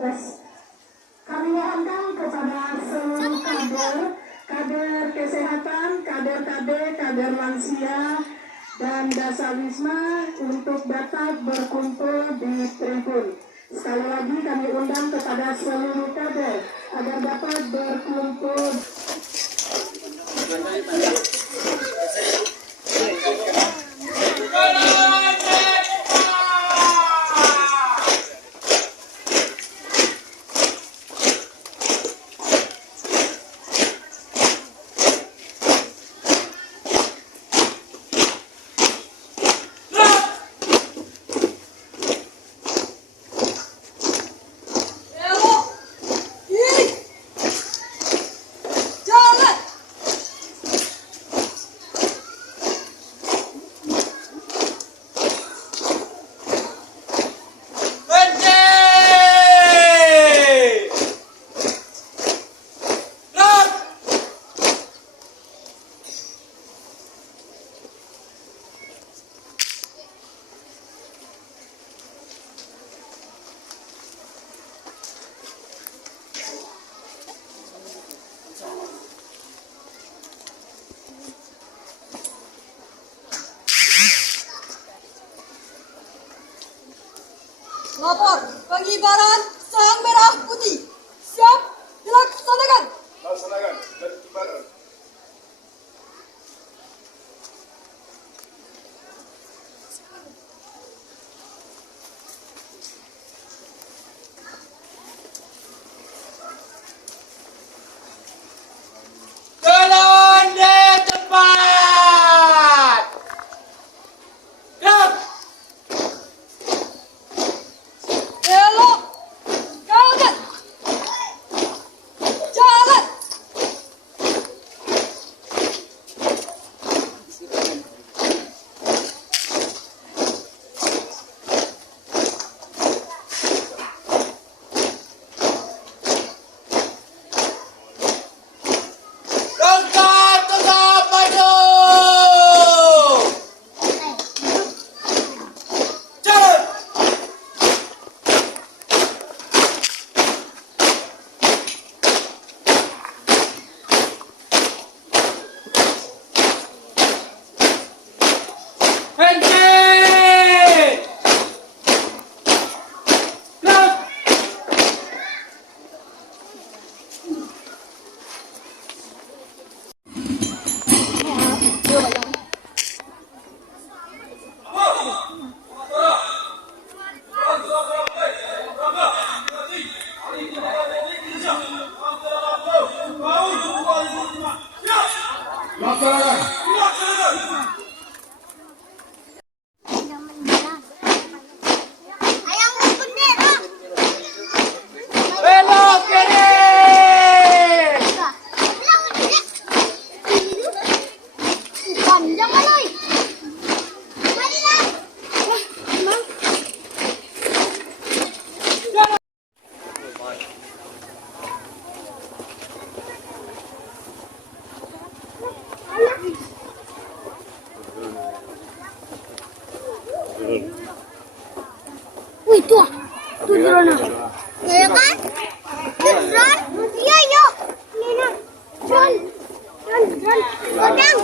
Terus kami mohonkan kepada seluruh kader kesehatan, kader KB, kader lansia, dan Dasawisma untuk dapat berkumpul di tribun. Sekali lagi kami undang kepada seluruh kader agar dapat berkumpul. Lapor pengibaran sang merah putih. Siap dilaksanakan. Laksanakan pengibaran. Jalan di cepat. Gerak. Belok kanan. Jalan. Langkah tegap maju. Jalan. Henti. Gerak. Laksanakan. Belok kiri. Panjang aloy. Marilah. Emang. Wih, tuh drone. Iya kan? Drone? Iya, yuk. Nina, drone. Godang.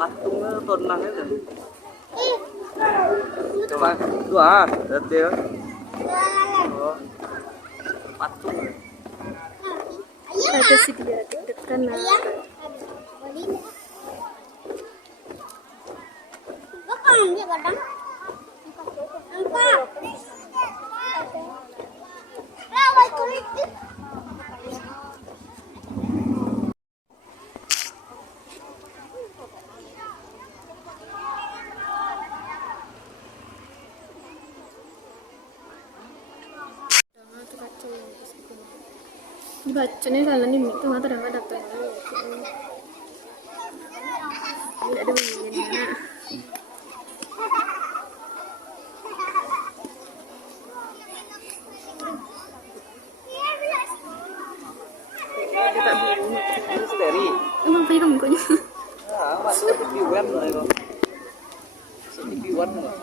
Patungnya tonang itu. Cuma dua, detil. Oh. Patung. Ayo, Ada sih dia deg-degan lah. Iya. Bakang dia kadang. Angkat. Rawat kulit. Dibacanya salah nih, itu nggak terdengar daftar. Tidak ada bunyinya. Kita bunyi. Misteri. Emang punya kamu kok? Ah, masuk ke piwan lah itu. Masuk di piwan lah.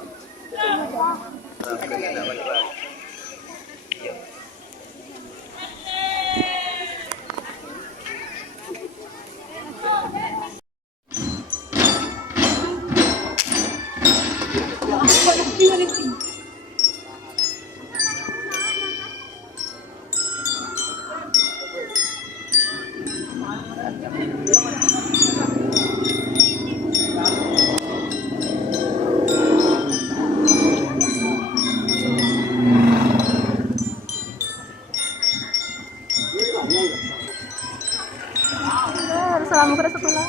Nah, pengen nak balik. Iya. Harus selama ke sekolah.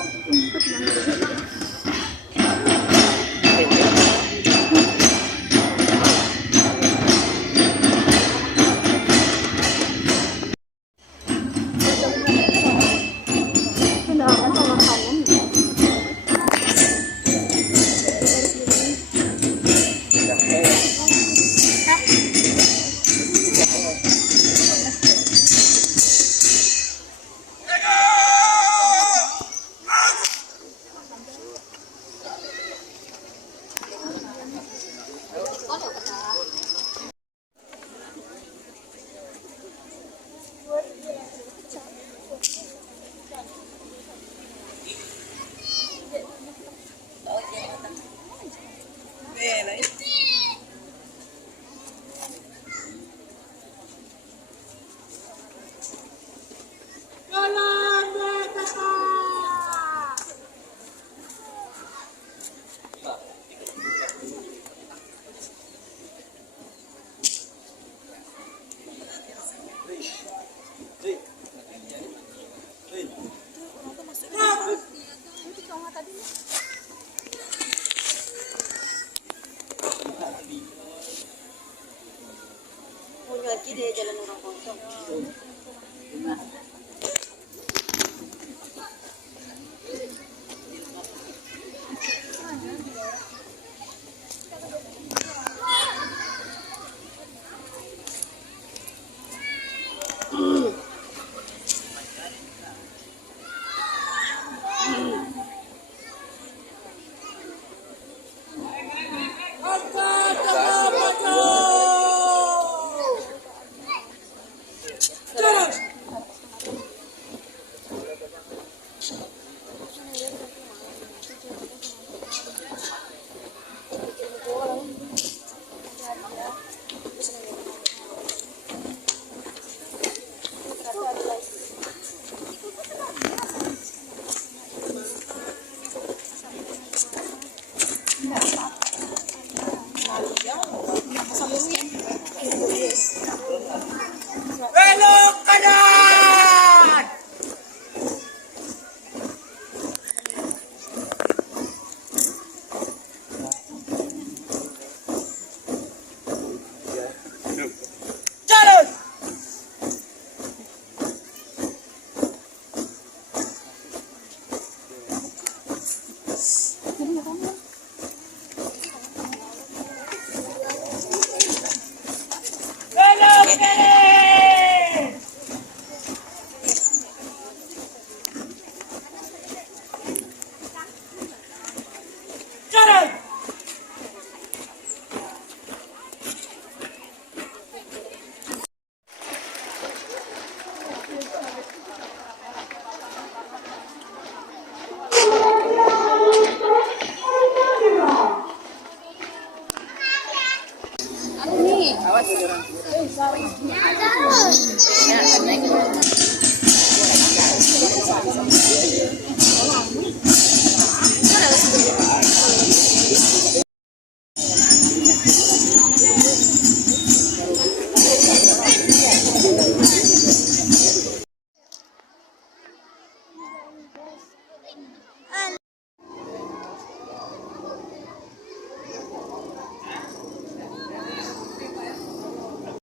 Lagi deh jalan orang kosong.